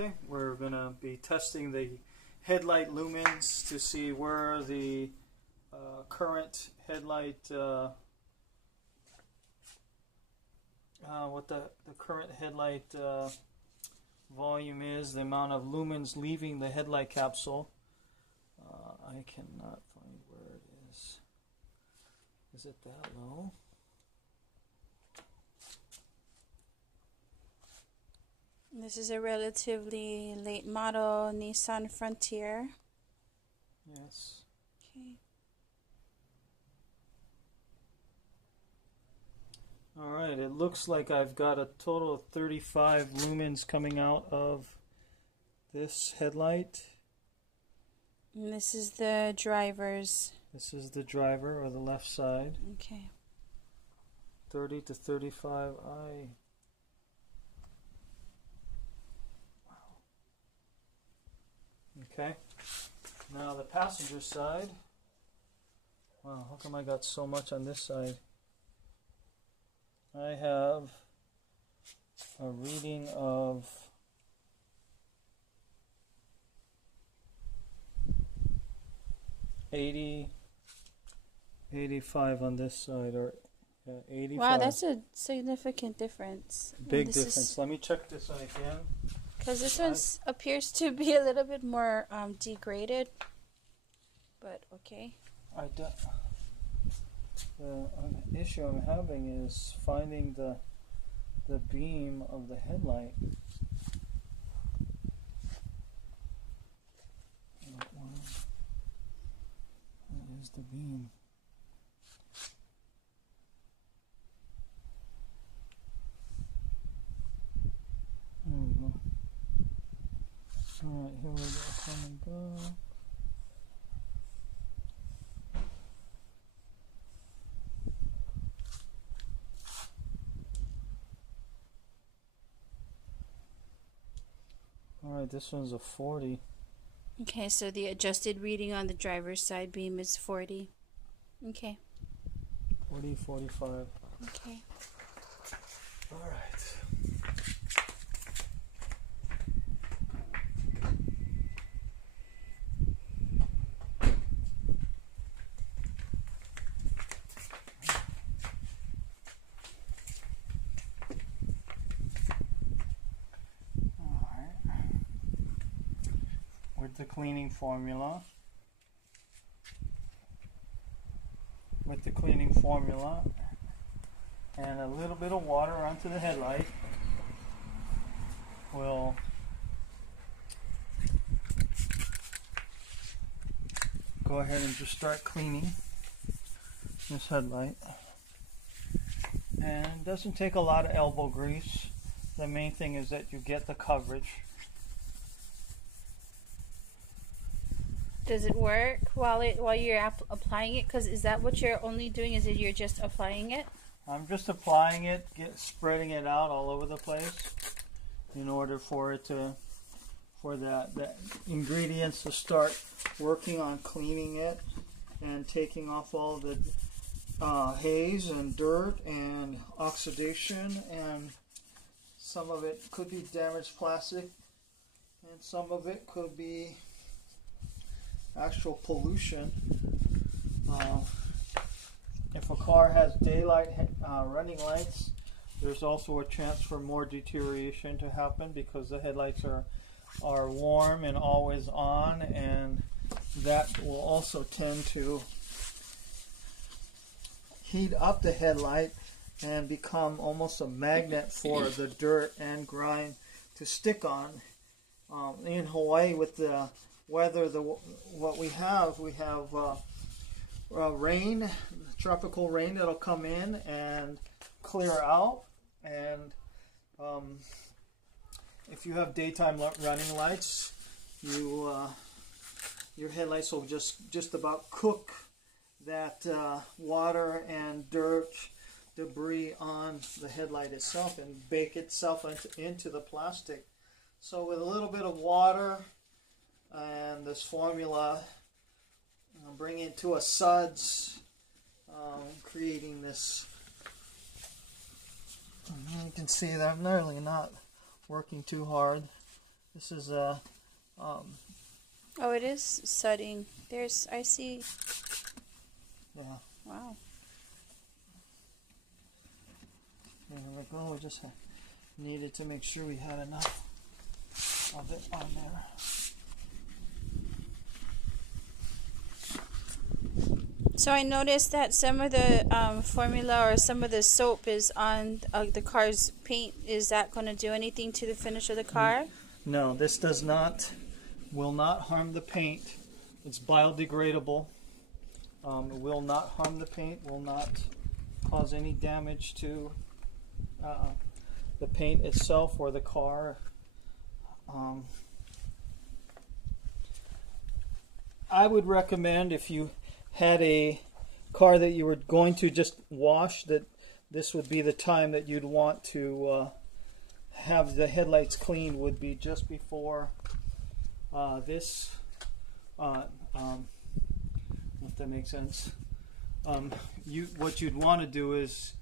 Okay, we're going to be testing the headlight lumens to see where the current headlight, what the current headlight volume is, the amount of lumens leaving the headlight capsule. I cannot find where it is. Is it that low? This is a relatively late model Nissan Frontier. Yes. Okay. Alright, it looks like I've got a total of 35 lumens coming out of this headlight. And this is the driver's. This is the driver, or the left side. Okay. 30 to 35. Okay, now the passenger side. Wow, how come I got so much on this side? I have a reading of 85 on this side, or 85. Wow, that's a significant difference. Big difference. Let me check this one again. Because this one appears to be a little bit more degraded, but okay. The issue I'm having is finding the beam of the headlight. That is the beam. There we go. Alright, here we go. Coming back. Alright, this one's a 40. Okay, so the adjusted reading on the driver's side beam is 40. Okay. 40, 45. Okay. Alright. The cleaning formula. With the cleaning formula and a little bit of water onto the headlight, we'll go ahead and just start cleaning this headlight. And it doesn't take a lot of elbow grease. The main thing is that you get the coverage. Does it work while you're applying it? Because is that what you're only doing? Is it you're just applying it? I'm just applying it, spreading it out all over the place, in order for it to, the ingredients to start working on cleaning it and taking off all the haze and dirt and oxidation, and some of it could be damaged plastic, and some of it could be actual pollution. If a car has daylight running lights, there's also a chance for more deterioration to happen, because the headlights are warm and always on, and that will also tend to heat up the headlight and become almost a magnet for the dirt and grime to stick on. In Hawaii, with the weather, what we have rain, tropical rain that'll come in and clear out, and if you have daytime running lights, your headlights will just about cook that water and dirt debris on the headlight itself and bake itself into the plastic. So with a little bit of water and this formula, bring it to a suds, creating this. You can see that I'm really not working too hard. This is a Oh, it is setting. I see. yeah. Wow. There we go. We just needed to make sure we had enough of it on there. So I noticed that some of the formula or some of the soap is on the car's paint. Is that going to do anything to the finish of the car? No, this will not harm the paint. It's biodegradable. It will not harm the paint, will not cause any damage to the paint itself or the car. I would recommend, if you had a car that you were going to just wash, that this would be the time that you'd want to have the headlights cleaned, would be just before this, if that makes sense. What you'd want to do is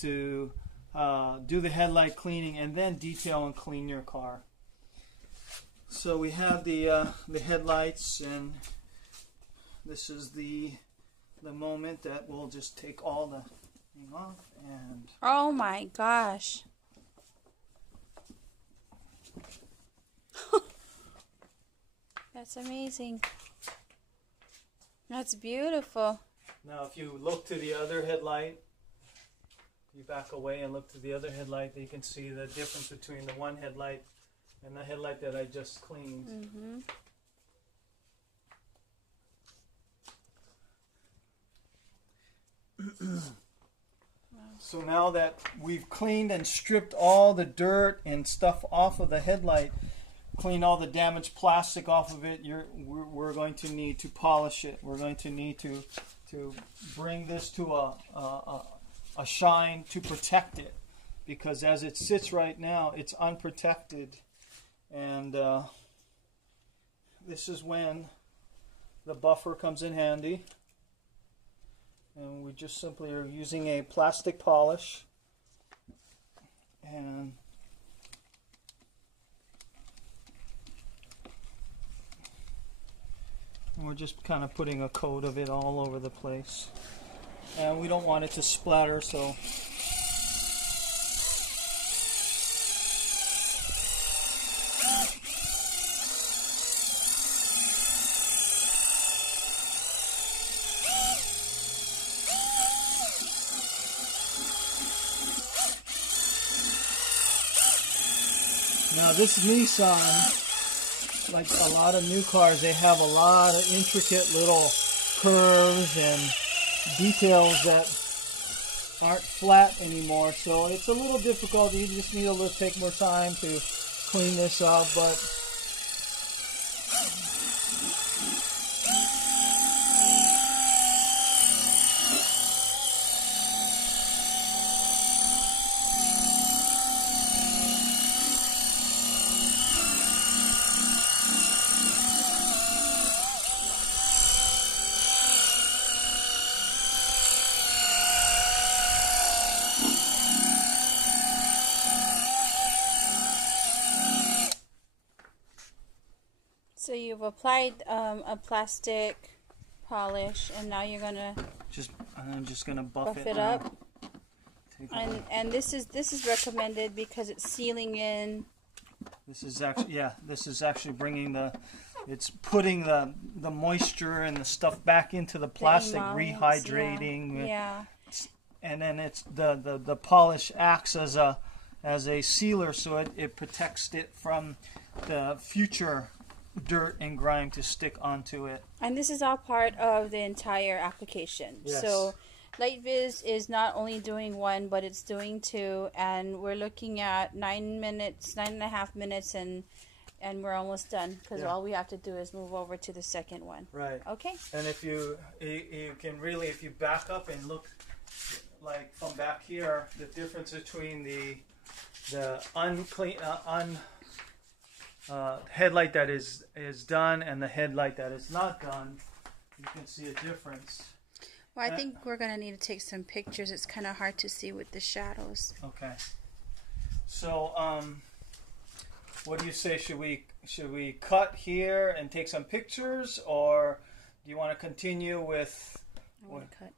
to do the headlight cleaning and then detail and clean your car. So we have the headlights, and this is the moment that we'll just take all the thing off. And oh my gosh. That's amazing. That's beautiful. now if you look to the other headlight, you back away and look to the other headlight, you can see the difference between the one headlight and the headlight that I just cleaned. Mm-hmm. So now that we've cleaned and stripped all the dirt and stuff off of the headlight, cleaned all the damaged plastic off of it, we're going to need to polish it. We're going to need to bring this to a shine to protect it, because as it sits right now, it's unprotected. And this is when the buffer comes in handy. And we just simply are using a plastic polish, and we're just kind of putting a coat of it all over the place. And we don't want it to splatter, so now this Nissan, like a lot of new cars, they have a lot of intricate little curves and details that aren't flat anymore, so it's a little difficult. You just need a little take more time to clean this up, but So you've applied a plastic polish, and now you're gonna I'm just gonna buff it up. And this is recommended because it's sealing in. This is actually bringing it's putting the moisture and the stuff back into the plastic, rehydrating. Yeah. And then it's the polish acts as a sealer, so it protects it from the future dirt and grime to stick onto it. And this is all part of the entire application. Yes. So Light-Viz is not only doing one, but it's doing two, and we're looking at 9.5 minutes, and we're almost done, because all we have to do is move over to the second one. Right. Okay. And if you can really, if you back up and look, like from back here, the difference between the unclean headlight that is done and the headlight that is not done, you can see a difference. Well, I think we're going to need to take some pictures. It's kind of hard to see with the shadows. Okay. So what do you say? Should we cut here and take some pictures, or do you want to continue with? I want to cut.